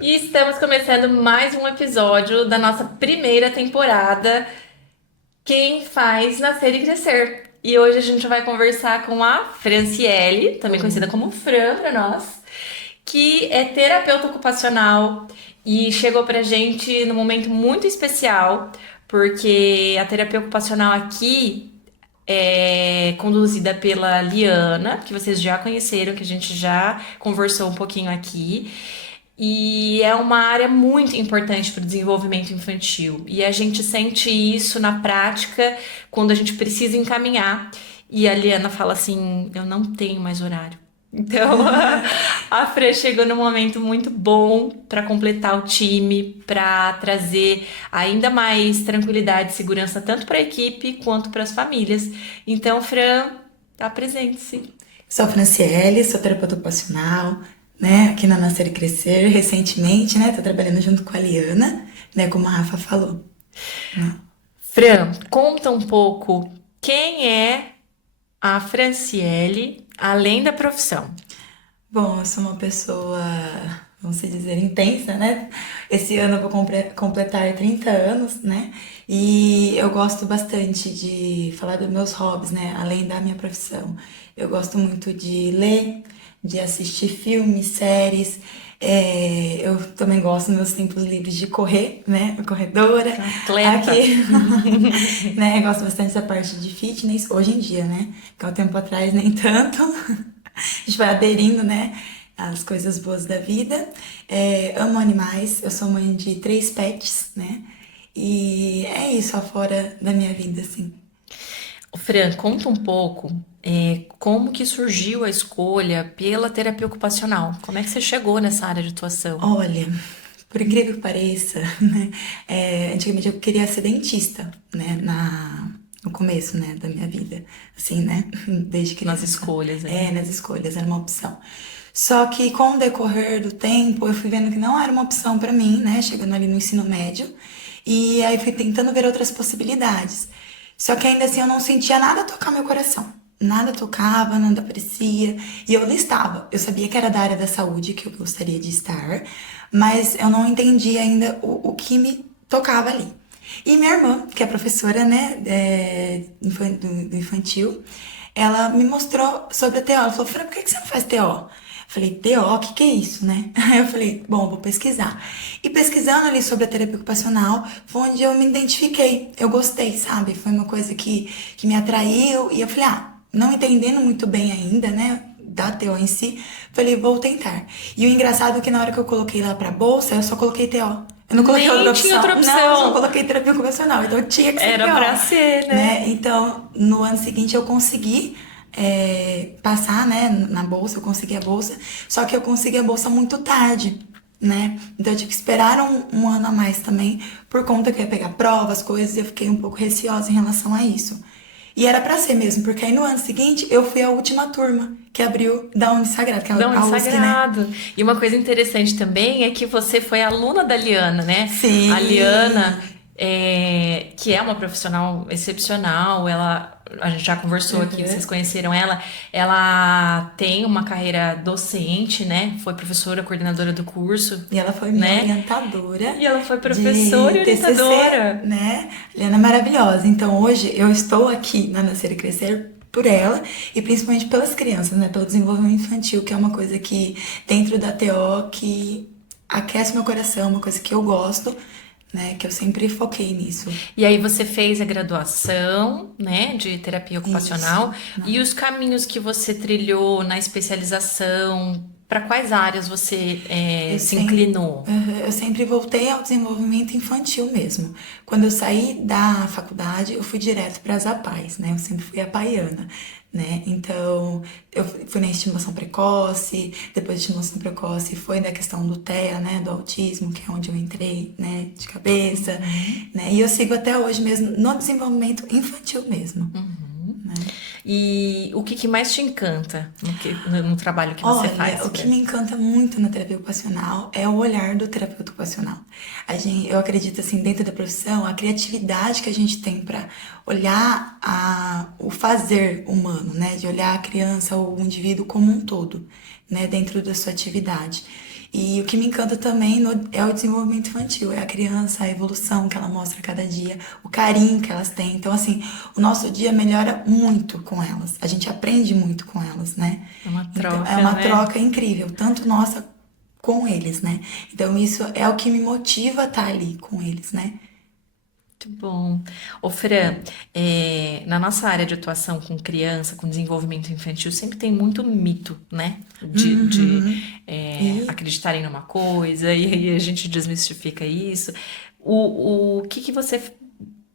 E estamos começando mais um episódio da nossa primeira temporada, Quem Faz Nascer e Crescer. E hoje a gente vai conversar com a Franciele, também conhecida Oi. como Fran para nós, que é terapeuta ocupacional e chegou pra gente num momento muito especial, porque a terapia ocupacional aqui é conduzida pela Liana, que vocês já conheceram, que a gente já conversou um pouquinho aqui. E é uma área muito importante para o desenvolvimento infantil. E a gente sente isso na prática quando a gente precisa encaminhar. E a Liana fala assim: eu não tenho mais horário. Então, a Fran chegou num momento muito bom para completar o time, para trazer ainda mais tranquilidade e segurança tanto para a equipe quanto para as famílias. Então, Fran, tá presente, sim. Sou a Franciele, sou terapeuta ocupacional, né, aqui na Nascer e Crescer, recentemente, né, tô trabalhando junto com a Liana, né, como a Rafa falou, né. Fran, conta um pouco quem é a Franciele, além da profissão. Bom, eu sou uma pessoa, vamos dizer, intensa, né, esse ano eu vou completar 30 anos, né, e eu gosto bastante de falar dos meus hobbies, né, além da minha profissão. Eu gosto muito de ler, de assistir filmes, séries. Eu também gosto nos meus tempos livres de correr, né? Corredora. Atleta. Aqui, né? Gosto bastante dessa parte de fitness, hoje em dia, né? Que há um tempo atrás nem tanto. A gente vai aderindo, né? Às coisas boas da vida. Amo animais, eu sou mãe de 3 pets, né? E é isso afora da minha vida, assim. Fran, conta um pouco como que surgiu a escolha pela terapia ocupacional. Como é que você chegou nessa área de atuação? Olha, por incrível que pareça, né? Antigamente eu queria ser dentista, né? No começo, né, da minha vida, assim, né? Desde Nas criança. escolhas aí. Nas escolhas, era uma opção. Só que com o decorrer do tempo, eu fui vendo que não era uma opção pra mim, né? Chegando ali no ensino médio. E aí fui tentando ver outras possibilidades. Só que ainda assim eu não sentia nada tocar meu coração. Nada tocava, nada aparecia. E eu listava. Eu sabia que era da área da saúde que eu gostaria de estar, mas eu não entendia ainda o que me tocava ali. E minha irmã, que é professora, né, do infantil, ela me mostrou sobre a TO. Ela falou: Fran, por que você não faz TO? Falei, TO, o que é isso, né? Aí eu falei, bom, vou pesquisar. E pesquisando ali sobre a terapia ocupacional, foi onde eu me identifiquei. Eu gostei, sabe? Foi uma coisa que me atraiu. E eu falei, não entendendo muito bem ainda, né? Da TO em si, falei, vou tentar. E o engraçado é que na hora que eu coloquei lá pra bolsa, eu só coloquei TO. Eu não coloquei outra Nem tinha outra opção. Não, eu só opção. coloquei terapia ocupacional. Então tinha que ser Era pra TO, ser, né? né? Então, no ano seguinte eu consegui passar, né, na bolsa, eu consegui a bolsa, só que eu consegui a bolsa muito tarde, né? Então eu tive que esperar um ano a mais também, por conta que eu ia pegar provas, coisas, e eu fiquei um pouco receosa em relação a isso. E era pra ser mesmo, porque aí no ano seguinte eu fui a última turma que abriu da Unisagrado, que é Não, é a USP, né? sagrado. E uma coisa interessante também é que você foi aluna da Liana, né? A Liana, Sim. que é uma profissional excepcional, a gente já conversou aqui, vocês Uhum. conheceram ela, ela tem uma carreira docente, né? Foi professora, coordenadora do curso, E ela foi minha né? orientadora E ela foi professora de e TCC, orientadora. né? Eliana é maravilhosa. Então hoje eu estou aqui na Nascer e Crescer por ela e principalmente pelas crianças, né? Pelo desenvolvimento infantil, que é uma coisa que dentro da TO que aquece meu coração, uma coisa que eu gosto, né? Que eu sempre foquei nisso. E aí você fez a graduação, né, de terapia Isso. ocupacional e os caminhos que você trilhou na especialização, para quais áreas você Eu se sempre, inclinou? eu sempre voltei ao desenvolvimento infantil mesmo. Quando eu saí da faculdade, eu fui direto para as APAES, né? Eu sempre fui apaiana, né? Então, eu fui na estimulação precoce, depois de estimulação precoce foi na questão do TEA, né? Do autismo, que é onde eu entrei, né? De cabeça, Uhum. né? E eu sigo até hoje mesmo no desenvolvimento infantil mesmo, né? E o que, que mais te encanta no trabalho que você Olha, faz, o que Fran? me encanta muito na terapia ocupacional é o olhar do terapeuta ocupacional. Eu acredito assim, dentro da profissão, a criatividade que a gente tem para olhar o fazer humano, né? De olhar a criança ou o indivíduo como um todo, né? Dentro da sua atividade. E o que me encanta também é o desenvolvimento infantil, é a criança, a evolução que ela mostra a cada dia, o carinho que elas têm. Então, assim, o nosso dia melhora muito com elas. A gente aprende muito com elas, né? É uma Então, é troca, uma né? troca incrível, tanto nossa com eles, né? Então, isso é o que me motiva a estar ali com eles, né? Muito bom. Ô, Fran, na nossa área de atuação com criança, com desenvolvimento infantil, sempre tem muito mito, né? Uhum. E Acreditarem numa coisa, e aí a gente desmistifica isso. O que que você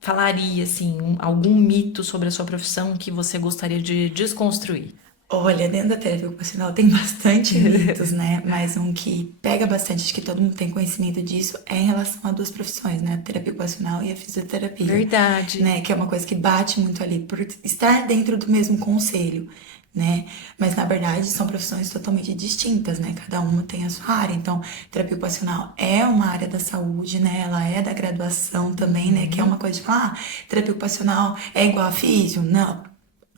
falaria, assim, algum mito sobre a sua profissão que você gostaria de desconstruir? olha, dentro da terapia ocupacional tem bastante mitos, né? Mas um que pega bastante, acho que todo mundo tem conhecimento disso, é em relação a duas profissões, né? A terapia ocupacional e a fisioterapia, Verdade. né? Que é uma coisa que bate muito ali por estar dentro do mesmo conselho, né? Mas na verdade são profissões totalmente distintas, né? Cada uma tem a sua área. Então, terapia ocupacional é uma área da saúde, né? Ela é da graduação também, né? Que é uma Uhum. coisa de falar, terapia ocupacional é igual a físio? Não,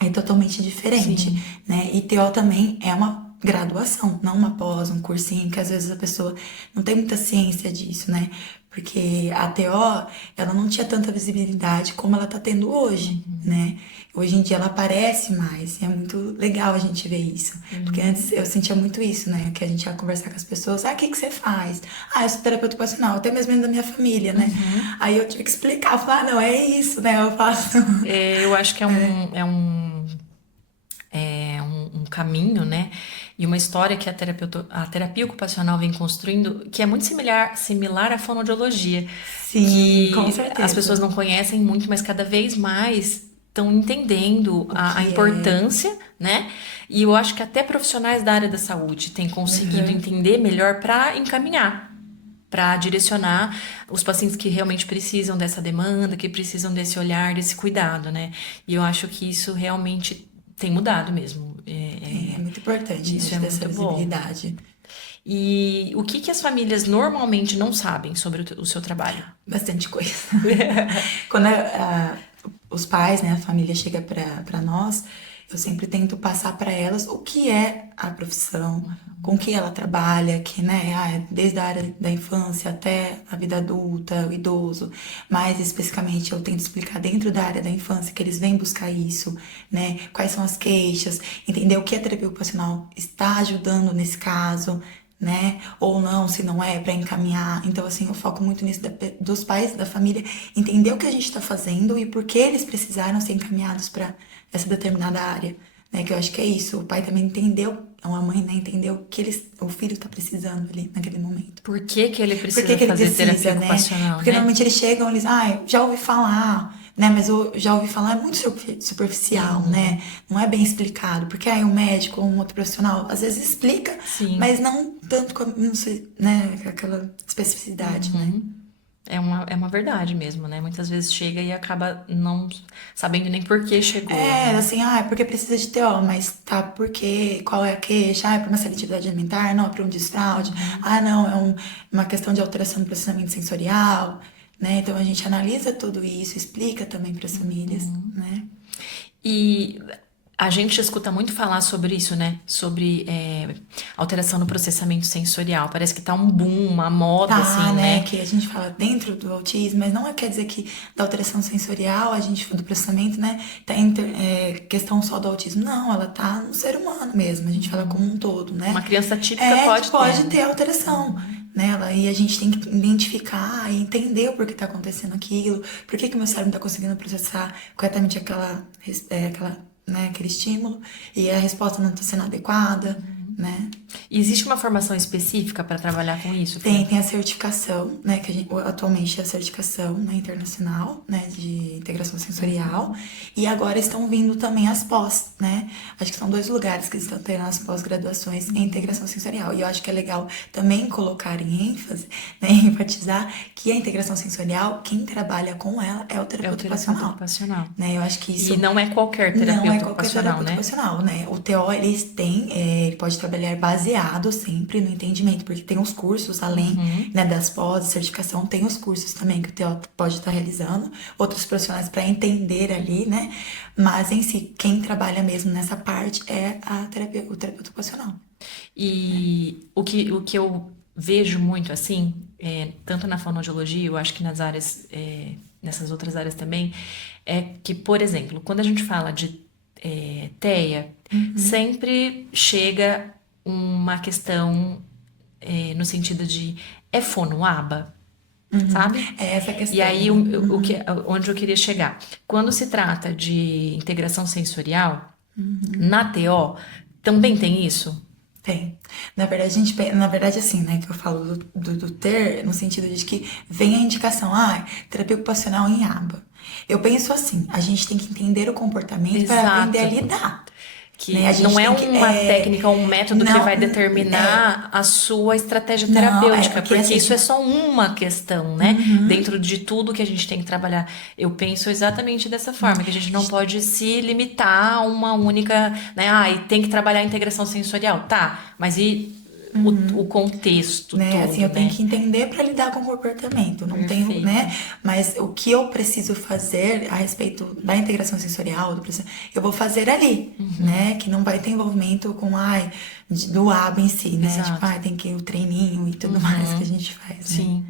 é totalmente diferente, Sim, né? E TO também é uma graduação, não uma pós, um cursinho, que às vezes a pessoa não tem muita ciência disso, né? Porque a TO, ela não tinha tanta visibilidade como ela tá tendo hoje, né? Hoje em dia ela aparece mais, e é muito legal a gente ver isso. Porque antes sim. eu sentia muito isso, né? Que a gente ia conversar com as pessoas, o que que você faz? Eu sou terapeuta ocupacional, até mesmo dentro da minha família, né? Uhum. Aí eu tive que explicar, falar, não, é isso, né? Eu faço. Eu acho que é um caminho, né? E uma história que a terapia ocupacional vem construindo, que é muito similar à fonoaudiologia, Sim, com que as pessoas certeza. não conhecem muito, mas cada vez mais estão entendendo O a que é. importância, né? E eu acho que até profissionais da área da saúde têm conseguido Uhum. entender melhor para encaminhar, para direcionar os pacientes que realmente precisam dessa demanda, que precisam desse olhar, desse cuidado, né? E eu acho que isso realmente tem mudado mesmo. É muito importante, né? Isso é De ter essa muito bom. visibilidade. E o que que as famílias normalmente não sabem sobre o seu trabalho? Bastante coisa. Quando os pais, né, a família chega para nós, eu sempre tento passar para elas o que é a profissão, com que ela trabalha, que, né, desde a área da infância até a vida adulta, o idoso. Mais especificamente, eu tento explicar dentro da área da infância que eles vêm buscar isso, né, quais são as queixas, entender o que a terapia ocupacional está ajudando nesse caso, né? Ou não, se não é, para encaminhar. Então, assim, eu foco muito nisso dos pais, da família, entender o que a gente está fazendo e por que eles precisaram ser encaminhados para essa determinada área, né? Que eu acho que é isso. O pai também entendeu, ou a mãe, né, entendeu o que o filho está precisando ali naquele momento. Por que que ele Por que precisa que ele fazer terapia precisa, né? ocupacional, Porque né? normalmente eles chegam, eles, já ouvi falar, né? Mas eu já ouvi falar é muito superficial, né? Uhum. Não é bem explicado. Porque aí um médico ou um outro profissional às vezes explica, Sim. mas não tanto com, não sei, né? Aquela especificidade, né? Uhum. É uma verdade mesmo, né? Muitas vezes chega e acaba não sabendo nem por que chegou, É, né? assim, é porque precisa de TO, mas tá, por quê? Qual é a queixa? É por uma seletividade alimentar? Não, é por um desfraude? Uhum. Não, é uma questão de alteração do processamento sensorial, né? Então a gente analisa tudo isso, explica também para as famílias, né? E a gente escuta muito falar sobre isso, né? Sobre alteração no processamento sensorial. Parece que tá um boom, uma moda, Tá, assim, né? né? Que a gente fala dentro do autismo, mas não quer dizer que da alteração sensorial, a gente, do processamento, né? Tá questão só do autismo. Não, ela tá no ser humano mesmo. A gente fala como um todo, Uma né? criança típica É que pode ter, pode né? ter alteração nela. E a gente tem que identificar e entender o porquê tá acontecendo aquilo, por que que o meu cérebro não tá conseguindo processar corretamente aquela, né, aquele estímulo, e a resposta não tá sendo adequada, né? E existe uma formação específica para trabalhar com isso, Fran? Tem a certificação, né, que atualmente é a certificação, né, internacional, né, de integração sensorial, e agora estão vindo também as pós, né, acho que são dois lugares que estão tendo as pós-graduações em integração sensorial, e eu acho que é legal também colocar em ênfase, né, enfatizar que a integração sensorial, quem trabalha com ela é o É o terapeuta terapeuta ocupacional, ocupacional. né, eu acho que E isso não é qualquer não é terapeuta qualquer ocupacional, terapeuta né? ocupacional, né? O TO, ele pode trabalhar baseado sempre no entendimento, porque tem os cursos, além, Uhum. né, das pós, certificação, tem os cursos também que o TO pode estar realizando, outros profissionais para entender ali, né? Mas em si, quem trabalha mesmo nessa parte é o terapeuta ocupacional. E o que eu vejo muito assim, tanto na fonoaudiologia, eu acho que nessas outras áreas também, é que, por exemplo, quando a gente fala de TEA, sempre chega uma questão no sentido de é fonoaba, Uhum. sabe? É essa a E questão, aí, né? onde eu queria chegar? Quando se trata de integração sensorial, na TO, também tem isso? Tem. Na verdade, na verdade, assim, né, que eu falo do ter, no sentido de que vem a indicação, terapia ocupacional em aba. Eu penso assim, a gente tem que entender o comportamento para aprender a Exato. lidar, né? A Que não gente é tem que, uma técnica ou um método que não, vai determinar a sua estratégia não, é terapêutica, porque porque isso assim, é só uma questão, né? Dentro de tudo que a gente tem que trabalhar. Eu penso exatamente dessa forma, que a gente não pode se limitar a uma única, né? E tem que trabalhar a integração sensorial. Tá, mas e o contexto né? Assim, todo, eu tenho né? que entender para lidar com o comportamento, não tenho, Perfeito. né? Mas o que eu preciso fazer a respeito da integração sensorial, eu vou fazer ali, né? Que não vai ter envolvimento com, do aba em si, né? Tipo, Exato. tem que ir o treininho e tudo mais que a gente faz, né? Sim.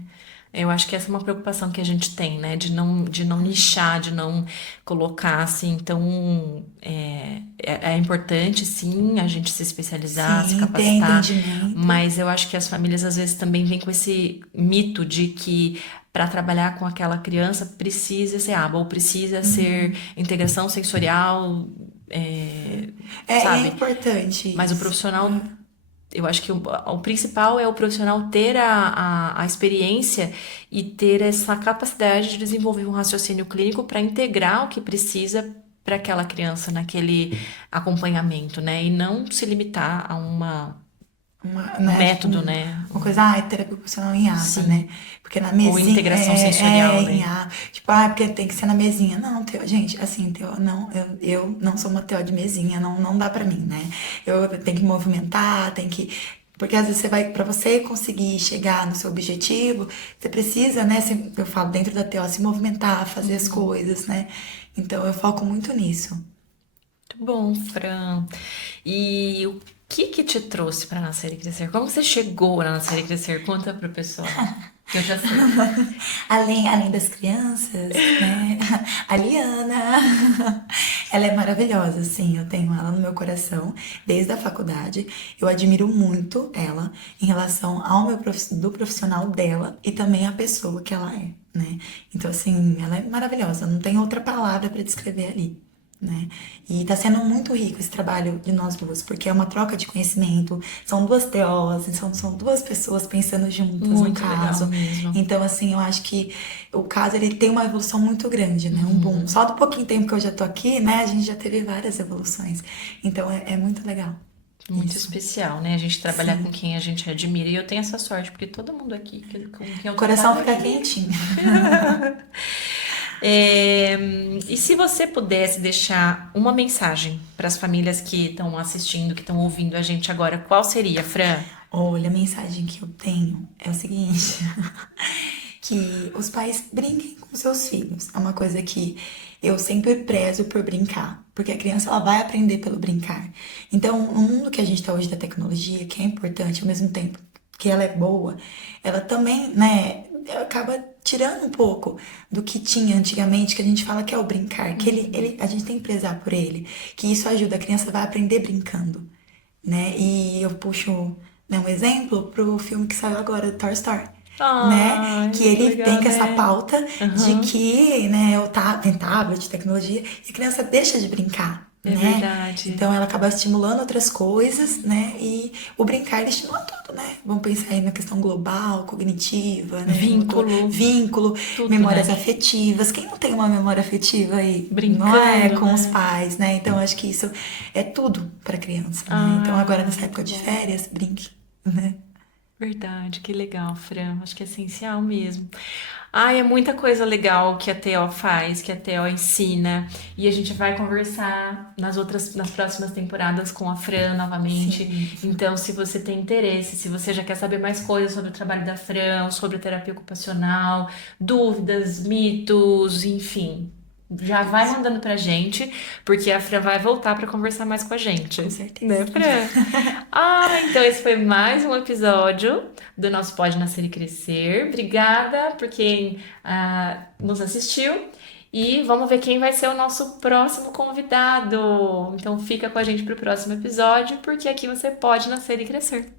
Eu acho que essa é uma preocupação que a gente tem, né? De não nichar, de não colocar assim. Então, é importante, sim, a gente se especializar, se Sim, ter capacitar, entendimento. mas eu acho que as famílias às vezes também vêm com esse mito de que para trabalhar com aquela criança precisa ser aba, ou precisa ser integração sensorial, E é sabe? importante Mas o isso. profissional, eu acho que o principal é o profissional ter a experiência e ter essa capacidade de desenvolver um raciocínio clínico para integrar o que precisa para aquela criança naquele acompanhamento, né? E não se limitar a um Né, tipo, método, né? uma coisa, terapia ocupacional em aba, né? Sim. Porque na Ou mesinha, integração sensorial, em né? aba, tipo, porque tem que ser na mesinha. Não, gente, assim, não, eu não sou uma TO de mesinha, não dá pra mim, né? Eu tenho que movimentar, porque às vezes pra você conseguir chegar no seu objetivo, você precisa, né, eu falo dentro da TO, se movimentar, fazer as coisas, né? Então eu foco muito nisso. Muito bom, Fran. E o que te trouxe para Nascer e Crescer? Como você chegou a Nascer e Crescer? Conta pro pessoal, que eu já sei. Além das crianças, né? A Liana, ela é maravilhosa, assim, eu tenho ela no meu coração desde a faculdade. Eu admiro muito ela em relação ao do profissional dela e também a pessoa que ela é, né? Então, assim, ela é maravilhosa, não tem outra palavra para descrever ali, né? E tá sendo muito rico esse trabalho de nós duas, porque é uma troca de conhecimento, são duas TOs, são duas pessoas pensando juntas no Muito legal caso. mesmo. Então, assim, eu acho que o caso ele tem uma evolução muito grande, né? Um boom. Só do pouquinho tempo que eu já tô aqui, né? A gente já teve várias evoluções. Então, é muito legal. Muito Isso. especial, né? A gente trabalhar com Sim. quem a gente admira. E eu tenho essa sorte, porque todo mundo aqui com quem eu O coração trabalho fica admira. quentinho. É, e se você pudesse deixar uma mensagem para as famílias que estão assistindo, que estão ouvindo a gente agora, qual seria, Fran? Olha, a mensagem que eu tenho é o seguinte: que os pais brinquem com seus filhos. É uma coisa que eu sempre prezo por brincar, porque a criança ela vai aprender pelo brincar. Então, no mundo que a gente está hoje da tecnologia, que é importante ao mesmo tempo que ela é boa, ela também, né, acaba tirando um pouco do que tinha antigamente, que a gente fala que é o brincar, que a gente tem que prezar por ele, que isso ajuda, a criança vai aprender brincando, né? E eu puxo, né, um exemplo pro filme que saiu agora, Toy Story, né? Ai, Que muito ele tem legal, com essa né? pauta de Aham, que, né, tem tablet, tecnologia, e a criança deixa de brincar, é né? verdade. Então ela acaba estimulando outras coisas, né? E o brincar ele estimula tudo, né? Vamos pensar aí na questão global, cognitiva, né? Vínculo, Vínculo, tudo, memórias né? afetivas. Quem não tem uma memória afetiva aí, não é? Brincando, Com os né? pais, né? Então acho que isso é tudo para criança, né? Então agora Ah, nessa época muito de bom. férias, brinque, né? Verdade, que legal, Fran. Acho que é essencial mesmo. Ai, é muita coisa legal que a TO faz, que a TO ensina. E a gente vai conversar nas próximas temporadas com a Fran novamente. Sim. Então, se você tem interesse, se você já quer saber mais coisas sobre o trabalho da Fran, sobre a terapia ocupacional, dúvidas, mitos, enfim, já vai mandando pra gente, porque a Fran vai voltar pra conversar mais com a gente. Com certeza. Né, Fran? Ah, então esse foi mais um episódio do nosso Pode Nascer e Crescer. Obrigada por quem nos assistiu. E vamos ver quem vai ser o nosso próximo convidado. Então fica com a gente pro próximo episódio, porque aqui você pode nascer e crescer.